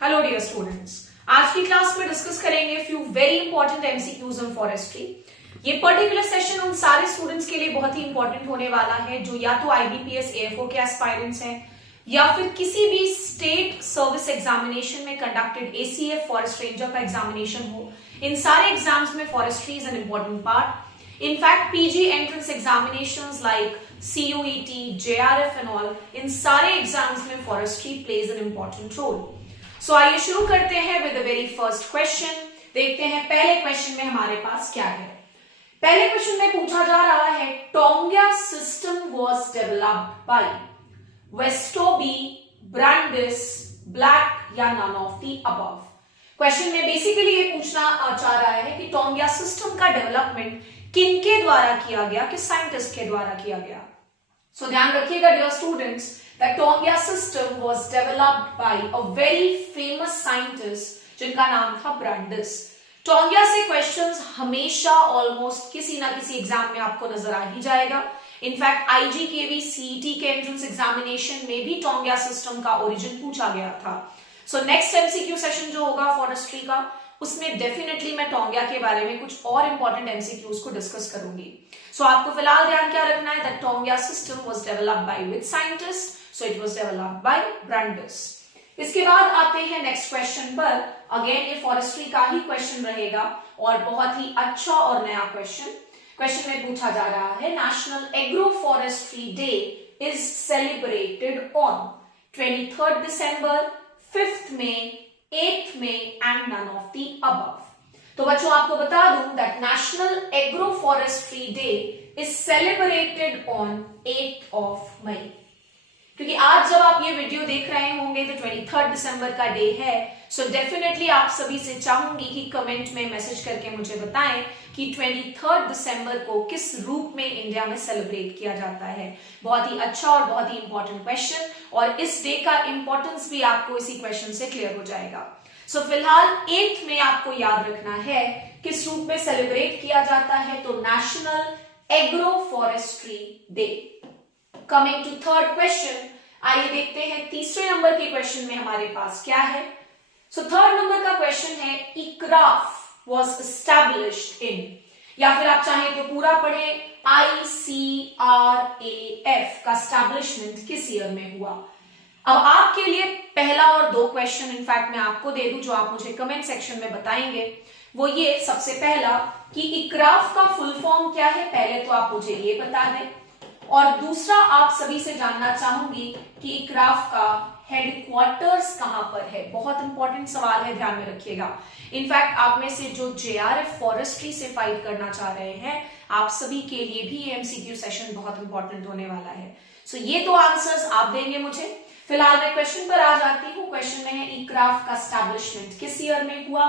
Hello dear students, आज की class में डिस्कस करेंगे few very important MCQs on forestry. ये पर्टिकुलर सेशन उन सारे स्टूडेंट्स के लिए बहुत ही इंपॉर्टेंट होने वाला है जो या तो आईबीपीएस एएफओ के एस्पायरेंट्स हैं या फिर किसी भी स्टेट सर्विस एग्जामिनेशन में कंडक्टेड एसीएफ फॉरेस्ट रेंजर का एग्जामिनेशन हो। इन सारे एग्जाम्स में forestry is an important part. In fact PG entrance examinations like CUET, JRF and all, इन सारे एग्जाम्स में forestry plays an important role. So आइए शुरू करते हैं with the very first question. देखते हैं पहले क्वेश्चन में हमारे पास क्या है। पहले क्वेश्चन में पूछा जा रहा है, taungya system was developed by Westoby, Brandis, Black या none of the above. Question में बेसिकली ये पूछना चाह रहा है कि टोंग्या सिस्टम का डेवलपमेंट किनके द्वारा किया गया, किस साइंटिस्ट के द्वारा किया गया। सो ध्यान रखिएगा dear students, the Tonga system was developed by a very famous scientist जिनका नाम था ब्रांडिस। टोंगिया से क्वेश्चंस हमेशा ऑलमोस्ट किसी ना किसी एग्जाम में आपको नजर आ ही जाएगा। इनफैक्ट आईजीकेवी सीईटी के एंट्रेंस एग्जामिनेशन में भी टोंगिया सिस्टम का ओरिजिन पूछा गया था। सो नेक्स्ट एमसीक्यू सेशन जो होगा फॉरेस्ट्री का, उसमें डेफिनेटली मैं टोंगिया के बारे में कुछ और इंपॉर्टेंट एमसीक्यूज को डिस्कस करूंगी। सो आपको फिलहाल ध्यान क्या रखना है, that taungya system was developed by which scientist, so it was developed by Brandis. इसके बाद आते हैं नेक्स्ट क्वेश्चन पर। अगेन ये फॉरेस्ट्री का ही क्वेश्चन रहेगा और बहुत ही अच्छा और नया क्वेश्चन। क्वेश्चन में पूछा जा रहा है, national agro forestry day is celebrated on 23rd December, 5th May, 8th May and none of the above. तो बच्चों आपको बता दूं that national agro forestry day is celebrated on 8th of May। क्योंकि आज जब आप ये वीडियो देख रहे होंगे तो 23rd December का डे है। सो डेफिनेटली आप सभी से चाहूंगी कि कमेंट में मैसेज करके मुझे बताएं कि 23rd December को किस रूप में इंडिया में सेलिब्रेट किया जाता है। बहुत ही अच्छा और बहुत ही इंपॉर्टेंट क्वेश्चन, और इस डे का इंपॉर्टेंस भी आपको इसी क्वेश्चन से क्लियर हो जाएगा। सो फिलहाल 8th में आपको याद रखना है किस रूप में सेलिब्रेट किया जाता है, तो national agro forestry day. Coming to third question, आइए देखते हैं तीसरे नंबर के क्वेश्चन में हमारे पास क्या है। सो थर्ड नंबर का क्वेश्चन है, इक्राफ वाज एस्टैब्लिश्ड इन, या फिर आप चाहें तो पूरा पढ़ें, ICRAF का एस्टैब्लिशमेंट किस ईयर में हुआ। अब आपके लिए पहला और दो क्वेश्चन इनफैक्ट मैं आपको दे दूं जो आप मुझे कमेंट सेक्शन में बताएंगे। वो ये, सबसे पहला कि इक्राफ का फुल फॉर्म क्या है, पहले तो आप मुझे ये बता दें, और दूसरा आप सभी से जानना चाहूंगी कि इक्राफ का हेडक्वार्टर्स कहां पर है। बहुत इंपॉर्टेंट सवाल है, ध्यान में रखिएगा। इनफैक्ट आप में से जो जेआरएफ फॉरेस्ट्री से फाइट करना चाह रहे हैं, आप सभी के लिए भी ये एमसीक्यू सेशन बहुत इंपॉर्टेंट होने वाला है। सो ये दो आंसर्स आप देंगे मुझे। फिलहाल मैं क्वेश्चन पर आ जाती हूँ। क्वेश्चन में है, इक्राफ का एस्टैब्लिशमेंट किस ईयर में हुआ,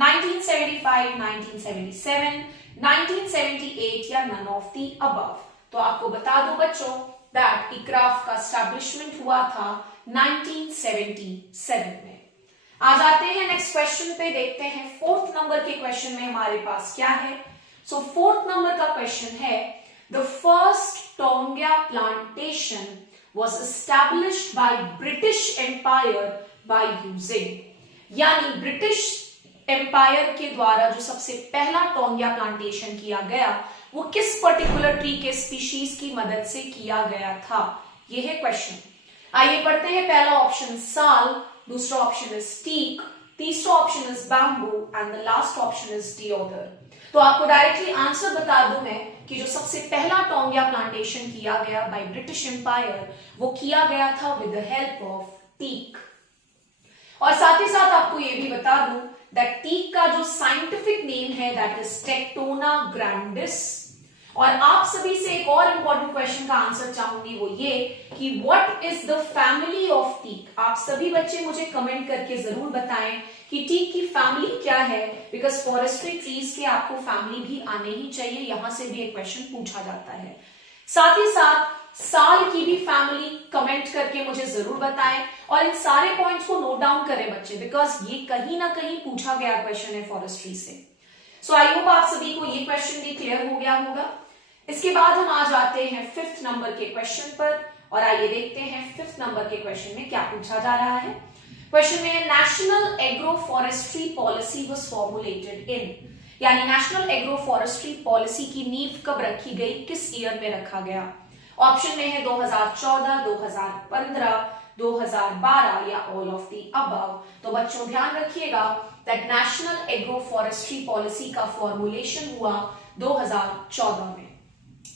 1975, 1977, 1978 या नन ऑफ द अबव। तो आपको बता दो बच्चों दैट इक्राफ का एस्टैब्लिशमेंट हुआ था 1977 में। आ जाते हैं नेक्स्ट क्वेश्चन पे, देखते हैं फोर्थ नंबर के क्वेश्चन में हमारे पास क्या है। सो फोर्थ नंबर का क्वेश्चन है, the first taungya plantation was established by British empire by using, यानी ब्रिटिश एम्पायर के द्वारा जो सबसे पहला टोंगिया प्लांटेशन किया गया वो किस पर्टिकुलर ट्री के स्पीशीज की मदद से किया गया था, ये है क्वेश्चन। आइए पढ़ते हैं। पहला ऑप्शन साल, दूसरा ऑप्शन इज टीक, तीसरा option is bamboo and the last option is deodar. तो आपको डायरेक्टली आंसर बता दूं मैं कि जो सबसे पहला टोंगिया प्लांटेशन किया गया बाय ब्रिटिश एम्पायर, वो किया गया था with the help of teak. और साथ ही साथ आपको ये भी बता दूं दैट टीक का जो साइंटिफिक नेम है दैट इज टेक्टोना ग्रैंडिस। और आप सभी से एक और इंपॉर्टेंट क्वेश्चन का आंसर चाहूंगी, वो ये कि what is the family of teak. आप सभी बच्चे मुझे कमेंट करके जरूर बताएं कि टीक की फैमिली क्या है, बिकॉज फॉरेस्ट्री ट्रीज के आपको फैमिली भी आने ही चाहिए, यहां से भी एक क्वेश्चन पूछा जाता है। साथ ही साथ साल की भी फैमिली कमेंट करके मुझे जरूर बताएं, और इन सारे पॉइंट्स को नोट डाउन करें बच्चे, बिकॉज ये कहीं ना कहीं पूछा गया क्वेश्चन है फॉरेस्ट्री से। सो आई होप आप सभी को ये क्वेश्चन भी क्लियर हो गया होगा। इसके बाद हम आ जाते हैं फिफ्थ नंबर के क्वेश्चन पर, और आइए देखते हैं फिफ्थ नंबर के क्वेश्चन में क्या पूछा जा रहा है। क्वेश्चन में है national agro forestry policy was formulated in, यानी नेशनल एग्रो फॉरेस्ट्री पॉलिसी की नींव कब रखी गई, किस ईयर में रखा गया। ऑप्शन में है 2014, 2015, 2012 या ऑल ऑफ द अबव। तो बच्चों ध्यान रखिएगा that national agro forestry policy का फॉर्मुलेशन हुआ 2014 में।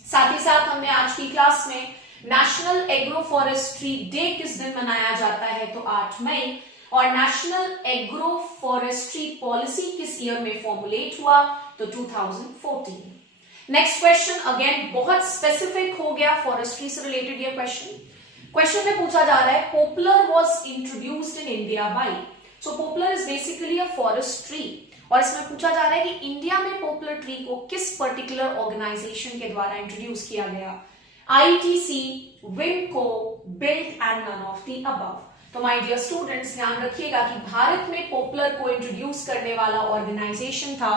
साथ ही साथ हमने आज की क्लास में नेशनल एग्रो फॉरेस्ट्री डे किस दिन मनाया जाता है, तो 8 मई, और नेशनल एग्रो फॉरेस्ट्री पॉलिसी किस ईयर में फॉर्मुलेट हुआ, तो 2014। नेक्स्ट क्वेश्चन अगेन बहुत स्पेसिफिक हो गया, फॉरेस्ट्री से रिलेटेड ये क्वेश्चन में पूछा जा रहा है poplar was introduced in India by. So poplar is basically a forest tree, और इसमें पूछा जा रहा है कि इंडिया में पॉपुलर ट्री को किस पर्टिकुलर ऑर्गेनाइजेशन के द्वारा इंट्रोड्यूस किया गया। ITC, Wimco, built and none of the above. तो माय डियर स्टूडेंट्स ध्यान रखिएगा कि भारत में पॉपुलर को इंट्रोड्यूस करने वाला ऑर्गेनाइजेशन था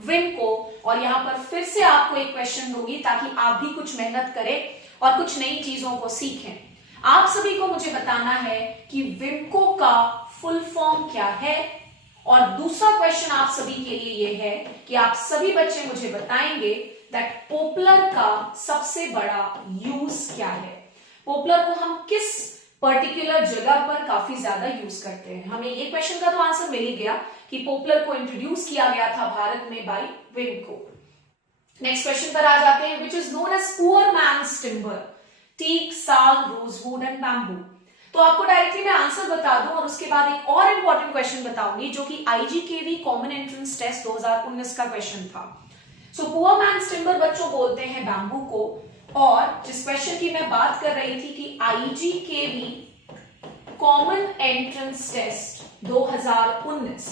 विमको, और यहां पर फिर से आपको एक क्वेश्चन होगी ताकि आप भी कुछ मेहनत करें और कुछ नई चीजों को सीखें। आप सभी को मुझे बताना है कि विमको का फुल फॉर्म क्या है, और दूसरा क्वेश्चन आप सभी के लिए यह है कि आप सभी बच्चे मुझे बताएंगे दैट पॉपुलर का सबसे बड़ा यूज क्या है। पॉपुलर को हम किस पर्टिकुलर जगह पर काफी ज्यादा यूज करते हैं। हमें ये क्वेश्चन का तो आंसर मिल ही गया कि पॉपुलर को इंट्रोड्यूस किया गया था भारत में बाय विमको। नेक्स्ट क्वेश्चन पर आ जाते हैं, which is known as poor man's timber, teak, sal, rosewood and bamboo. तो आपको डायरेक्टली मैं आंसर बता दूं और उसके बाद एक और इंपॉर्टेंट क्वेश्चन बताऊंगी जो कि IGKV कॉमन एंट्रेंस टेस्ट 2019 का क्वेश्चन था। सो पुअर मैन्स टिम्बर बच्चों बोलते हैं बैम्बू को, और जिस क्वेश्चन की मैं बात कर रही थी कि IGKV कॉमन एंट्रेंस टेस्ट 2019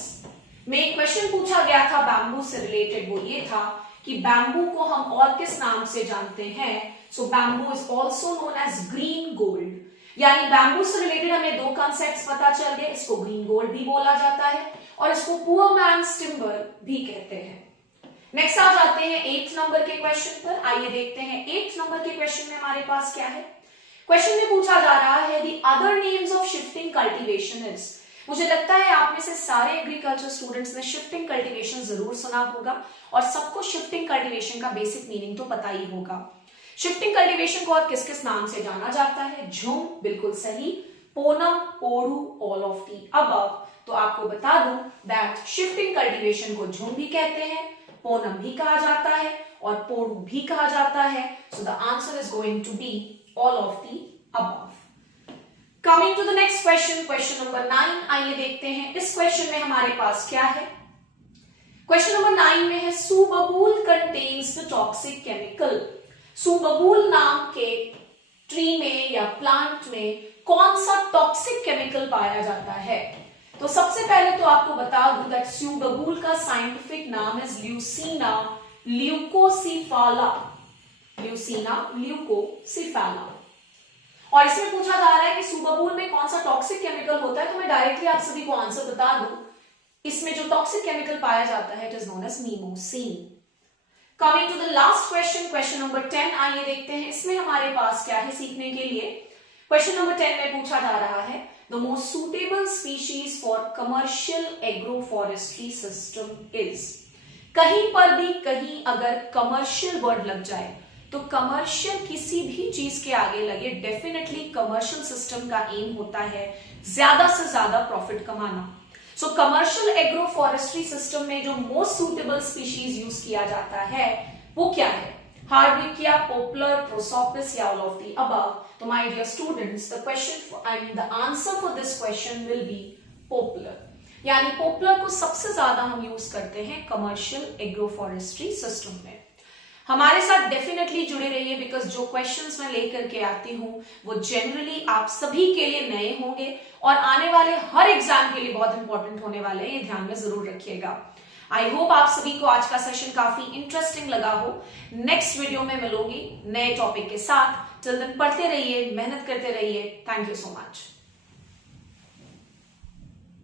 में एक क्वेश्चन पूछा गया था बैम्बू से रिलेटेड, वो ये था कि बैम्बू को हम और किस नाम से जानते हैं। So bamboo is also known as green gold, यानी बैम्बू से रिलेटेड हमें दो कॉन्सेप्ट्स पता चल गए, इसको ग्रीन गोल्ड भी बोला जाता है और इसको पुअर मैन्स टिम्बर भी कहते हैं। नेक्स्ट आ जाते हैं 8th नंबर के क्वेश्चन पर। आइए देखते हैं 8th नंबर के क्वेश्चन में हमारे पास क्या है। क्वेश्चन में पूछा जा रहा है the other names of shifting cultivation is. मुझे लगता है आप में से सारे एग्रीकल्चर स्टूडेंट्स ने शिफ्टिंग कल्टीवेशन जरूर सुना होगा और सबको शिफ्टिंग कल्टीवेशन का बेसिक मीनिंग तो पता ही होगा। शिफ्टिंग कल्टीवेशन को और किस किस नाम से जाना जाता है, झुम बिल्कुल सही, पोनम, Podu, all of the above. तो आपको बता दूं दैट शिफ्टिंग कल्टीवेशन को झुम भी कहते हैं, पोनम भी कहा जाता है और पोड़ू भी कहा जाता है। So the answer is going to be all of the above. Coming to the next question, question number 9। आइए देखते हैं इस क्वेश्चन में हमारे पास क्या है। क्वेश्चन नंबर 9 में है subabul contains the toxic chemical. Subabul नाम के ट्री में या प्लांट में कौन सा टॉक्सिक केमिकल पाया जाता है। तो सबसे पहले तो आपको बता दूं दैट सुबबूल का साइंटिफिक नाम है ल्यूसीना ल्यूकोसिफाला, ल्यूसीना ल्यूकोसिफाला। और इसमें पूछा जा रहा है कि सुबबूल में कौन सा टॉक्सिक केमिकल होता है, तो मैं डायरेक्टली आप सभी को आंसर बता दूं। इसमें जो टॉक्सिक केमिकल पाया जाता है it is known as mimosine. Coming to the last question, question number 10। आइए देखते हैं इसमें हमारे पास क्या है सीखने के लिए। क्वेश्चन नंबर 10 में पूछा जा रहा है the most suitable species for commercial agro forestry system is. कहीं पर भी कहीं अगर कमर्शियल वर्ड लग जाए तो कमर्शियल किसी भी चीज के आगे लगे, डेफिनेटली कमर्शियल सिस्टम का एम होता है ज्यादा से ज्यादा प्रॉफिट कमाना। सो कमर्शियल एग्रो फॉरेस्ट्री सिस्टम में जो मोस्ट सूटेबल स्पीशीज यूज किया जाता है वो क्या है, हार्डविकिया, पोपलर, प्रोसोपिस या ऑल ऑफ द अबव। तो my dear students the question the answer for this question will be poplar, यानी पोपलर को सबसे ज्यादा हम यूज करते हैं कमर्शियल एग्रो फॉरेस्ट्री सिस्टम में। हमारे साथ डेफिनेटली जुड़े रहिए बिकॉज जो क्वेश्चंस मैं लेकर के आती हूं वो जनरली आप सभी के लिए नए होंगे और आने वाले हर एग्जाम के लिए बहुत इंपॉर्टेंट होने वाले हैं, ये ध्यान में जरूर रखिएगा। आई होप आप सभी को आज का सेशन काफी इंटरेस्टिंग लगा हो। नेक्स्ट वीडियो में मिलूंगी नए टॉपिक के साथ। टिल देन पढ़ते रहिए, मेहनत करते रहिए। Thank you so much.